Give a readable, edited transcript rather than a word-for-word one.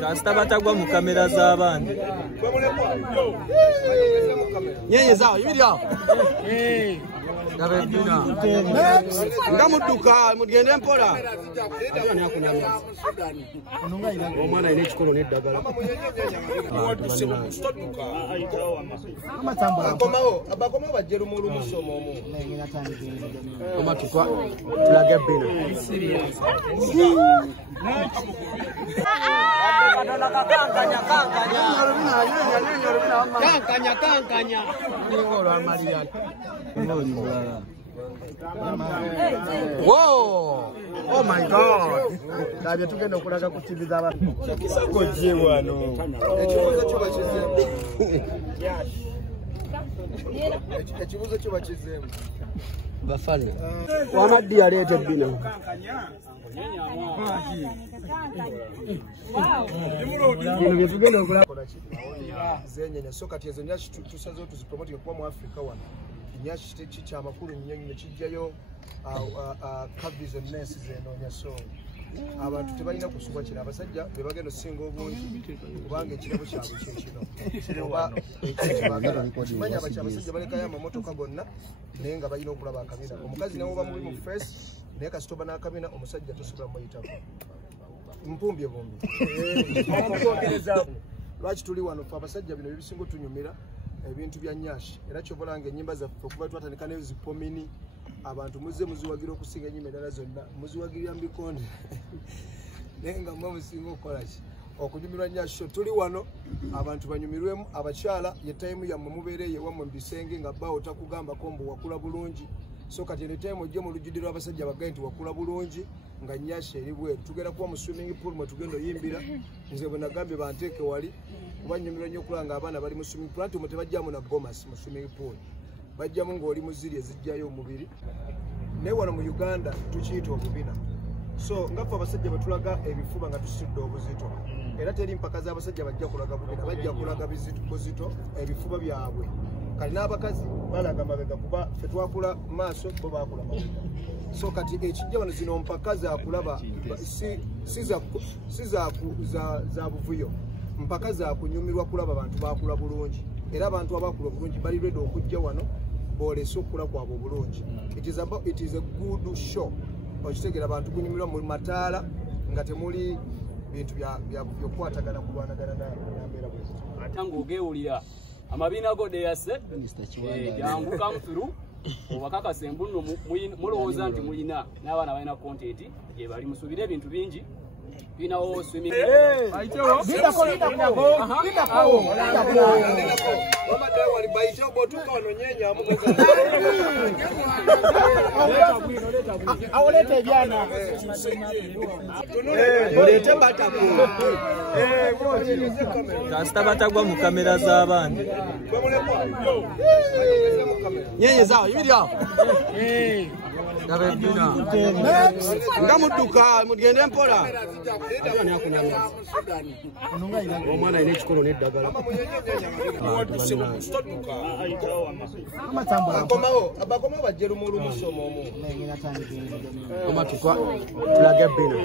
Kasita batagwa mu kamera z'abandi. Nyenye zao ibiri aho. Ndabebina. Ndamuduka mugende mpola. Ani akunyamya. Omwana ine chikolo neddagala. Abakomawo bajjera omulu musomo omu. Omatukwa tulage bina. Kankanya. Ngolo amalia. Whoa! Oh my God! Nabye tugenda okulaga ku TV z'abantu. Kisako je wano. Ekibuzo kyo bakizemu. Bafale. Wanaddi alete bino. Zenyenya so kati ezo nyashi tusazo tuzipromote kwa mu Africa wano. Nyashi chicha amakuru nyenye kijjayo kabizo nurses enonya so abantu tebalina kusubwa kira abasajja bebagenda singa obungi kubanga ekirabo kyabwe kino oba manya abasajja balekayo amamotoka gonna naye nga balina okulaba akamina omukazi nawe oba mubi mu face naye kasitoba n'akamina omusajja tosobola muyitako mpumbye bombi lwaki tuli wano fe abasajja bino ebisinga tunyumira ebintu bya nyashi era kyobolanga ennyimba zaffe okuba twatandika nayo zipomini abantu muze muziwagira okusinga ennyimba endala zonna muziwagirira mu bikonde naye nga mba musinga okukola ki okunyumirwa nyashi tuli wano abantu banyumirwemu abakyala ye tayimu yammwe mubeereyo ewammwe mu bisenge nga bbaawo takugambako mbu wakula bulungi so kati ene tayimu ojje mu lujjudde lw'abasajja bagaye nti wakula bulungi nga nyashi eri bweru tugenda kuba mu swimming pool mwe tugenda oyimbira nze bwe nagambye banteeke wali kuba nyumirwa nnyo okulaba nga abaana bali mu swimming pool anti mwe tebajjamu na gomasi mu swimming pool bajjamu ng'oli mu ziri ezijjayo omubiri naye wano mu Uganda tukiyita obubina so ngaffe abasajja bwe tulaga ebifuba nga tusitudde obuzito era teri mpaka z'abasajja bajja kulaga bubina bajja kulaga buzito ebifuba byabwe kali n'abakazi balaga mabega kuba ffe twakula maaso bo baakula mabega so kati ekijja wano zino mpaka zakulaba si za buvuyo mpaka za kunyumirwa kulaba abantu baakula bulungi era abantu abakula bulungi bali ready okujja wano boolesa okula kwabwe obulungi it is a good show okitegera abantu kunyumirwa mu mataala nga temuli bintu byokukwatagana kulwanagana nambeera bwezi ate ng'ogeewulira amabiina go deyase jangu come through obakakasa embuno mulowooza nti mulina n'abaana balina content gye bali musuubire ebintu bingi binawo swimming kasita batagwa mu kamera z'abandi. Nyenye zao ibiri aho. Ndabebina. Ndamuduka mugende mpola. Ani akunyamya. Omwana ine chikolo neddagala. Abakomawo bajjera omulu musomo omu. Omatukwa tulage bina.